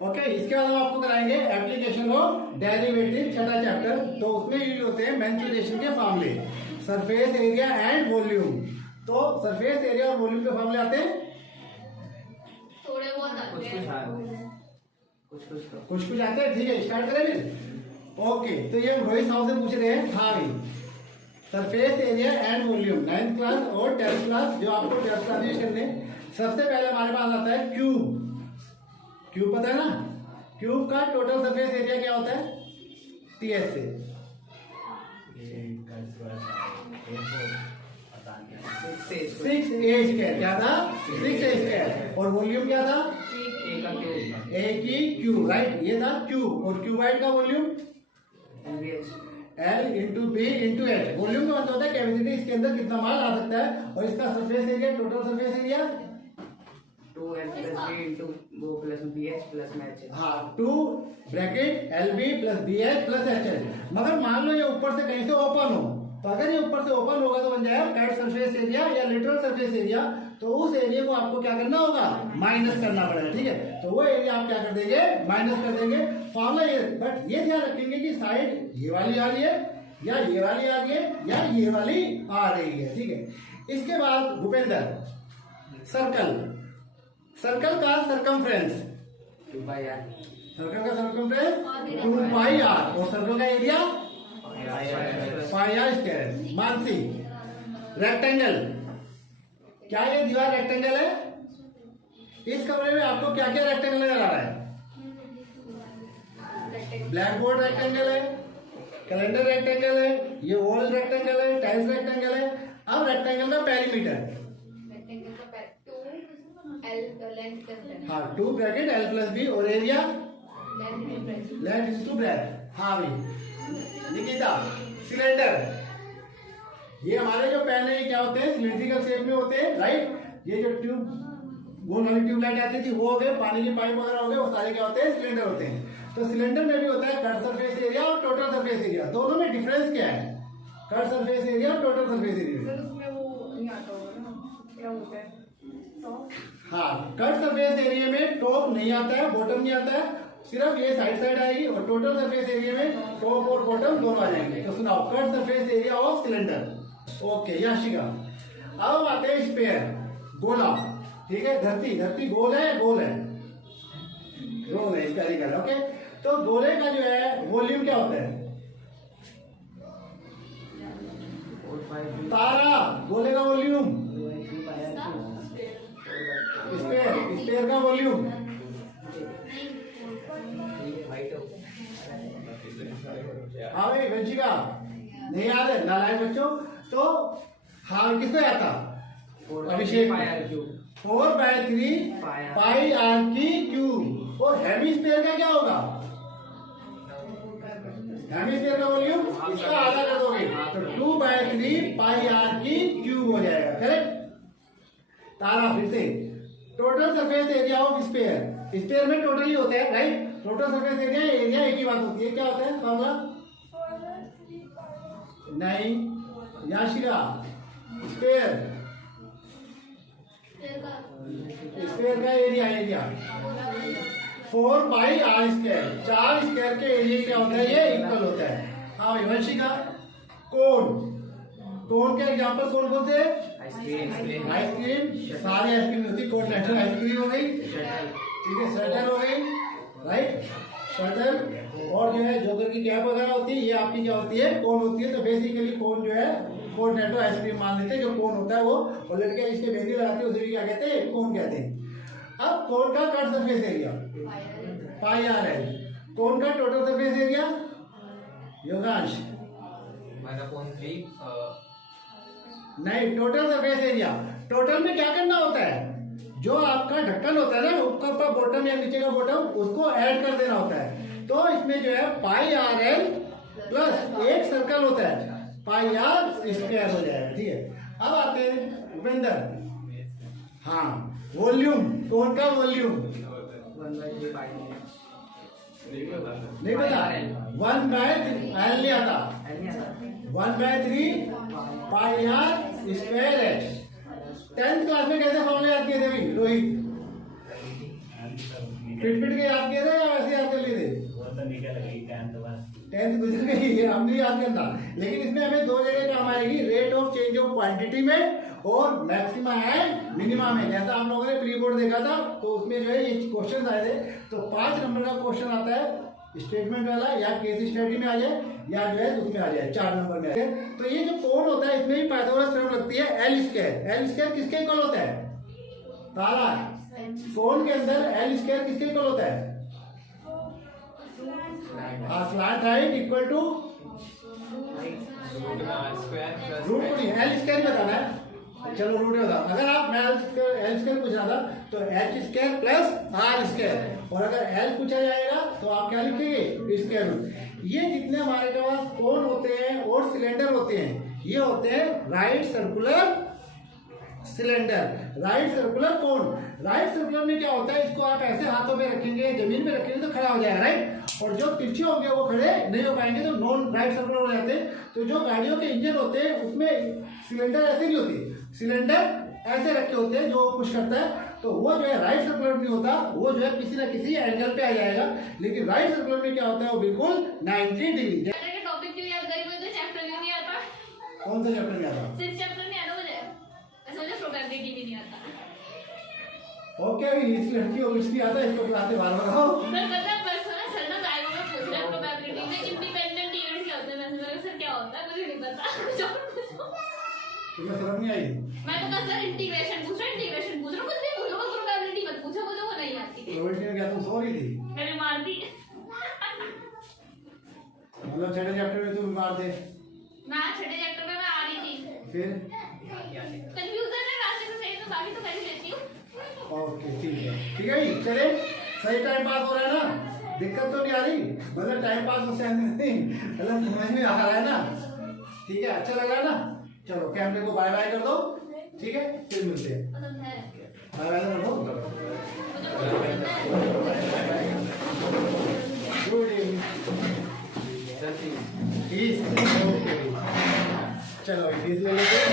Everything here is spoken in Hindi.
ओके, इसके बाद हम आपको कराएंगे एप्लीकेशन ऑफ डेरिवेटिव, छठा चैप्टर। तो उसमें यूज होते हैं मेंसुरेशन के फार्मूले, सरफेस एरिया एंड वॉल्यूम। तो सरफेस एरिया और वॉल्यूम के फार्मूले आते हैं, थोड़े बहुत आते हैं, कुछ कुछ आते हैं। ठीक है, स्टार्ट करें फिर। ओके, तो ये हम रोहित साहब से पूछ रहे हैं। हाँ भाई, surface area and volume 9th class और 10th क्लास, जो आपको 10th क्लास यूज करने। सबसे पहले हमारे पास आता है क्यूब। क्यूब पता है ना, क्यूब का टोटल सरफेस एरिया क्या होता है टीएस से? 6a square. क्या था? 6a square. और वॉल्यूम क्या था? a की क्यूब, राइट। ये था क्यूब। और क्यूबाइड का volume L into B into H. Volume का मतलब होता है कैपेसिटी, इसके अंदर कितना माल आ सकता है। और इसका surface area, total surface area 2L plus B into वो plus BH plus HL। हाँ, 2 bracket LB plus BH plus HL। मगर मान लो ये ऊपर से कहीं से ओपन हो, तो अगर ये ऊपर से ओपन होगा तो बन जाएगा कट सरफेस एरिया या लिटरल सरफेस एरिया। तो उस एरिया को आपको क्या करना होगा? माइनस करना पड़ेगा। ठीक है, तो वो एरिया आप क्या कर देंगे? माइनस कर देंगे। फॉर्मूला ये, बट ये ध्यान रखेंगे कि साइड ये वाली आ रही है या ये वाली आ रही है या ये वाली आ रही है। ठीक है, इसके बाद भूपेंद्र, सर्कल, सर्कल का सरकमफ्रेंस, 2πr। सर्कल का सरकमफ्रेंस 2πr और सर्कल का area pi R square. Mansi, rectangle, क्या ये दीवार रेक्टेंगल है? इस कमरे में आपको क्या क्या रेक्टेंगल नजर आ रहा है? ब्लैक बोर्ड रेक्टेंगल है, कैलेंडर रेक्टेंगल है, ये वॉल रेक्टेंगल है, टाइल्स रेक्टेंगल है। अब रेक्टेंगल का पेरीमीटर, रेक्टेंगल का 2L लेंथ करते हैं, हाँ 2 ब्रैकेट L प्लस बी। और area length length is to breadth. हाँ भाई निकिता, सिलेंडर, ये हमारे जो पैन है ये क्या होते हैं? सिलेंड्रिकल शेप में होते हैं, राइट। ये जो ट्यूब, गोल वाली ट्यूबलाइट आती थी वो हो गए, पानी की पाइप वगैरह हो गए, वो सारे क्या होते हैं? सिलेंडर होते हैं। तो सिलेंडर में भी होता है कट सरफेस एरिया और टोटल सरफेस एरिया। दोनों में डिफरेंस क्या है? कट सरफेस एरिया और टोटल सरफेस एरिया। उसमें वो नहीं आता होगा ना, क्या होता है टॉप? हाँ, कट सरफेस एरिया में टॉप नहीं आता है, बॉटम नहीं आता है, सिर्फ ये साइड आएगी। और टोटल सरफेस एरिया में टॉप और बॉटम दोनों आ जाएंगे। तो सुनाओ, cut surface area of cylinder. Okay Yashika, अब आते हैं स्पेयर, गोला। ठीक है, धरती गोल है, गोल है, गोल है, इसका अधिकार है। ओके, तो गोले का जो है वॉल्यूम क्या होता है? तारा, गोले का वॉल्यूम, स्पेयर का वॉल्यूम, हाँ भाई वंशिका, नहीं याद है? नालायक बच्चों। तो हाँ, किसको याद था? अभिषेक, 4/3 पाई आर की क्यूब। और हेमिस्फीयर का क्या होगा? हेमिस्फीयर का वॉल्यूम इसका आधा कर दोगे तो 2/3 पाई आर की क्यूब हो जाएगा, करेक्ट। तारा, फिर से total surface area of sphere, sphere में टोटल ही होता है, right. Total surface area, area एक ही बात होती है। क्या होता है फॉर्मूला? नहीं याशिका, स्पेयर, स्पेयर का एरिया 4πr स्क्वायर। 4 स्क्वायर के एरिया क्या होता है? ये इक्वल होता है। हाँ भाई वंशिका, कोन, कोन के एग्जांपल कौन कौन से? आइसक्रीम, सारी आइसक्रीम होती है। कॉन्टिनेंटल आइसक्रीम हो गई, ठीक है, शटल हो गई, राइट, शटल। और जो है जोकर की कैप वगैरह होती है, ये आपकी क्या होती है? कोन होती है। तो बेसिकली कोन जो है कॉन्टिनेंटल आइसक्रीम मान लेते हैं, जो कोन होता है वो। और लड़के इसके मेहंदी लगाते हैं, उसे भी क्या कहते हैं? कोन कहते हैं। अब कोन का curved surface area pi R है। कोन का टोटल सरफेस एरिया योगांश? नहीं, टोटल सरफेस एरिया। टोटल में क्या करना होता है? जो आपका ढक्कन होता है ना, ऊपर का बॉटम या नीचे का बॉटम, उसको ऐड कर देना होता है। तो इसमें जो है पाई आर एल प्लस एक सर्कल होता है, पाई आर स्क्वायर हो जाएगा। ठीक है, अब आते हैं उपेंद्र। हाँ, वॉल्यूम, कोन का वॉल्यूम नहीं पता? 1/3 एल नहीं आता, 1/3 पाई आर स्क्वायर है। 10th क्लास में कैसे फॉर्मूले याद किए थे भाई रोहित? पिट के याद किए थे या वैसे याद कर लिए थे? वो तो निकल गई टाइम तो बस। 10th गुजर गई है, हम नहीं याद करता। लेकिन इसमें हमें दो जगह काम आएगी, rate of change of quantity में और मैक्सिमा एंड मिनिमा में। जैसा आप लोगों ने प्री बोर्ड देखा था तो उसमें जो है ये क्वेश्चन आए थे। तो 5 नंबर का क्वेश्चन आता है स्टेटमेंट वाला, या केस स्टडी में आ जाए या जो है उसमें आ जाए 4 नंबर में आ जाए। तो ये जो कोण होता है इसमें भी पाइथागोरस थ्योरम लगती है। एल स्क्वायर, एल स्क्वायर किसके इक्वल होता है? तारा कोण के अंदर एल स्क्वायर किसके इक्वल होता है? Slant height equal to root को नहीं, एल स्क्वायर बताना है। चलो रूट बता। अगर आप मैं एल स्क्वायर पूछा था तो H square plus R square, और अगर एल पूछा जाएगा तो आप क्या लिखेंगे? Square root. ये जितने हमारे के पास कोण होते हैं और सिलेंडर होते हैं, ये होते हैं right circular cylinder, right circular कोण। राइट सर्कुलर में क्या होता है, इसको आप ऐसे हाथों में रखेंगे, जमीन में रखेंगे तो खड़ा हो जाएगा, राइट। और जो तिरछे होंगे वो खड़े नहीं हो पाएंगे, तो नॉन राइट सर्कुलर हो जाते हैं। तो जो गाड़ियों के इंजन होते हैं उसमें सिलेंडर ऐसे नहीं होती, सिलेंडर ऐसे रखे होते हैं जो पुश करता है, तो वो जो है राइट सर्कुलर नहीं होता, वो जो है किसी ना किसी एंगल पे आ जाएगा। लेकिन राइट सर्कुलर में क्या होता है, वो बिल्कुल 90 डिग्री। टॉपिक क्यों याद करी मुझे? चैप्टर क्यों नहीं आता? कौन सा चैप्टर में आता? सिर्फ चैप्टर नहीं आता मुझे, ऐसा मुझे प्रोबेबिलिटी भी नहीं आता। ओके, अभी इस लड़की को कुछ नहीं आता, इसको बुलाते बार बार आओ। सर पता है बस ना, सर ना गाइड में पूछ रहे हैं प्रोबेबिलिटी में इंडिपेंडेंट इवेंट्स क्या होते हैं। मैं सर क्या होता है मुझे नहीं पता। तुम्हें समझ नहीं आई? मैं तो बस सर इंटीग्रेशन पूछ रहा हूं, इंटीग्रेशन पूछ रहा हूं, कुछ भी पूछो, बस प्रोबेबिलिटी मत पूछो, मुझे वो नहीं आती। प्रोबेबिलिटी में क्या तुम सो रही थी? मैंने मार दी। मतलब छठे चैप्टर में तुम मार दे, मैं छठे चैप्टर में मैं आ रही थी, फिर कंफ्यूजन है रास्ते से सही, तो बाकी तो कर ही लेती हूँ। ओके ठीक है, ठीक है जी। चले, सही टाइम पास हो रहा है ना, दिक्कत तो नहीं आ रही? मतलब टाइम पास हो नहीं, मतलब समझ में आ रहा है ना? ठीक है, अच्छा लग रहा है ना? चलो कैमरे को बाय बाय कर दो, ठीक है, फिर मिलते हैं। पसंद है बाय बाय कर दो। मुझे पसंद है। Good evening. चलो फीस ले लेते हैं।